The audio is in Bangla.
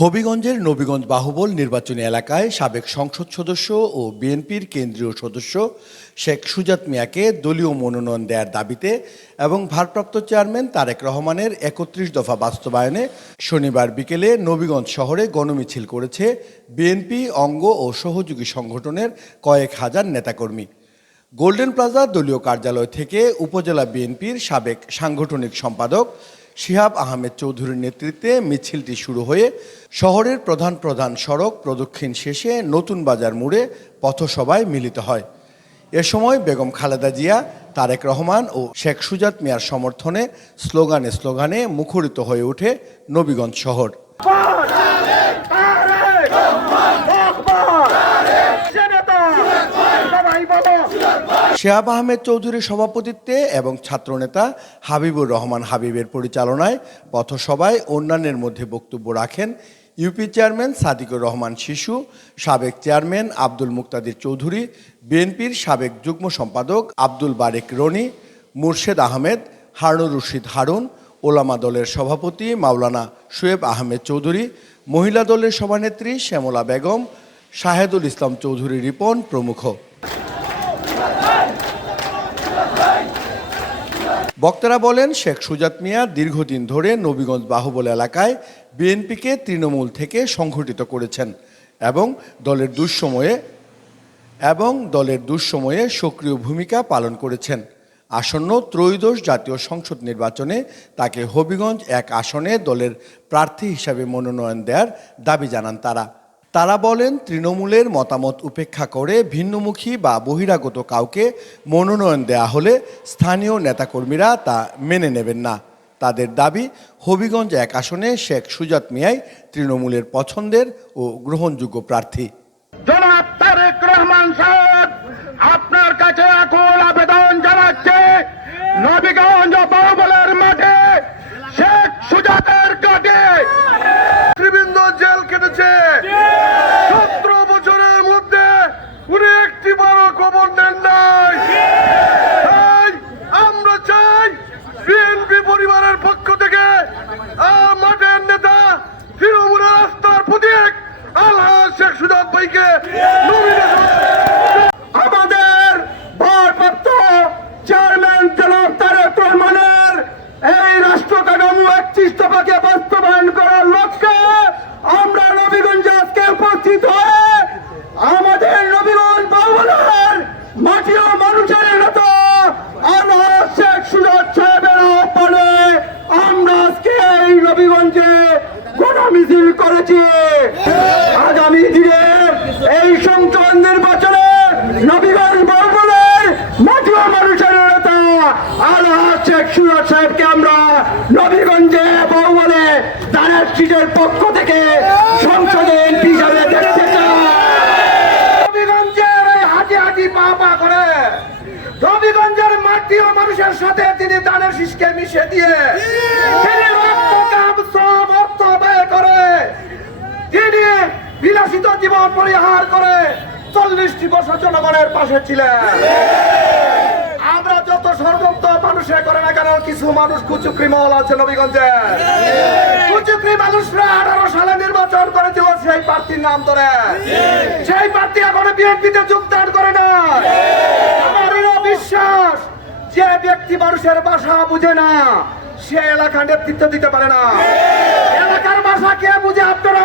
হবিগঞ্জের নবীগঞ্জ বাহুবল নির্বাচনী এলাকায় সাবেক সংসদ সদস্য ও বিএনপির কেন্দ্রীয় সদস্য শেখ সুজাত মিয়াকে দলীয় মনোনয়ন দেওয়ার দাবিতে এবং ভারপ্রাপ্ত চেয়ারম্যান তারেক রহমানের একত্রিশ দফা বাস্তবায়নে শনিবার বিকেলে নবীগঞ্জ শহরে গণমিছিল করেছে বিএনপি, অঙ্গ ও সহযোগী সংগঠনের কয়েক হাজার নেতাকর্মী। গোল্ডেন প্লাজা দলীয় কার্যালয় থেকে উপজেলা বিএনপির সাবেক সাংগঠনিক সম্পাদক শিহাব আহমেদ চৌধুরীর নেতৃত্বে মিছিলটি শুরু হয়ে শহরের প্রধান প্রধান সড়ক প্রদক্ষিণ শেষে নতুন বাজার মোড়ে পথসভায় মিলিত হয়। এ সময় বেগম খালেদা জিয়া, তারেক রহমান ও শেখ সুজাত মিয়ার সমর্থনে স্লোগানে স্লোগানে মুখরিত হয়ে ওঠে নবীগঞ্জ শহর। শেহাব আহমেদ চৌধুরীর সভাপতিত্বে এবং ছাত্রনেতা হাবিবুর রহমান হাবিবের পরিচালনায় পথসভায় অন্যান্যের মধ্যে বক্তব্য রাখেন ইউপি চেয়ারম্যান সাদিকুর রহমান শিশু, সাবেক চেয়ারম্যান আব্দুল মুক্তাদির চৌধুরী, বিএনপির সাবেক যুগ্ম সম্পাদক আব্দুল বারেক রনি, মুর্শেদ আহমেদ হারুন রশিদ হারুন, ওলামা দলের সভাপতি মাওলানা শোয়েব আহমেদ চৌধুরী, মহিলা দলের সভানেত্রী শ্যামলা বেগম, শাহেদুল ইসলাম চৌধুরী রিপন প্রমুখ। বক্তারা বলেন, শেখ সুজাত মিয়া দীর্ঘদিন ধরে নবীগঞ্জ বাহুবল এলাকায় বিএনপিকে তৃণমূল থেকে সংঘটিত করেছেন এবং দলের দুঃসময়ে, এবং দলের দুঃসময়ে সক্রিয় ভূমিকা পালন করেছেন। আসন্ন ত্রয়োদশ জাতীয় সংসদ নির্বাচনে তাকে হবিগঞ্জ এক আসনে দলের প্রার্থী হিসাবে মনোনয়ন দেওয়ার দাবি জানান তারা। তারা বলেন তৃণমূলের মতামত উপেক্ষা করে ভিন্নমুখী বা বহিরাগত কাউকে মনোনয়ন দেয়া হলে স্থানীয় নেতাকর্মীরা তা মেনে নেবেন না। তাদের দাবি হবিগঞ্জ এক আসনে শেখ সুজাত মিয়াই তৃণমূলের পছন্দের ও গ্রহণযোগ্য প্রার্থী। জনাব তারেক রহমান সাহেব আপনার কাছে আকুল আবেদন জানাচ্ছে নবীগঞ্জ বাহুবলের মাঠে শেখ সুজাতের কাটে নেতৃবৃন্দ জেল কেটেছে। শেখ সুজাত ভাইকে আমাদের ভারপ্রাপ্ত চেয়ারম্যান জনাব তারেক রহমানের এই রাষ্ট্র কাঠামো একত্রিশ বাস্তবায়ন করার লক্ষ্যে আমরা নবীগঞ্জে আজকে উপস্থিত হয়ে আমাদের নবীগঞ্জ বাবুলার মাটি ও মানুষের নেতা আল্লাহ শেখ সুজাত সাহেবের আহ্বানে আমরা আজকে এই নবীগঞ্জে গণ মিছিল করেছি আগামী দিনে এই সংসদ নির্বাচনে নবীগঞ্জ বলবলের মাটি মানুষের নেতা আল্লাহ শেখ সুরাজ সাহেবকে আমরা নবীগঞ্জে বহুবলে তারের সিটের পক্ষ থেকে সংসদে এমপি হিসাবে দেখতে চাই। পা পা করে নবীগঞ্জের মাটি ও মানুষের সাথে তিনি দানের মিশে দিয়ে করে তিনি বিলাসিত জীবন পরিহার করে চল্লিশটি বছর জনগণের পাশে ছিলেন। আমরা যত সর্বোত্ত মানুষে করে না কেন কিছু মানুষ কুচুকরি মহল আছে নবীগঞ্জে। কুচুকরি মানুষরা আঠারো সালে নির্বাচন করেছিল সেই প্রার্থীর নাম ধরে। সেই প্রার্থী এখন বিএনপিতে যোগদান করে না। আমার বিশ্বাস যে ব্যক্তি মানুষের ভাষা বুঝে না সে এলাকা নেতৃত্ব দিতে পারে না। এলাকার ভাষা কে বুঝে আপনারা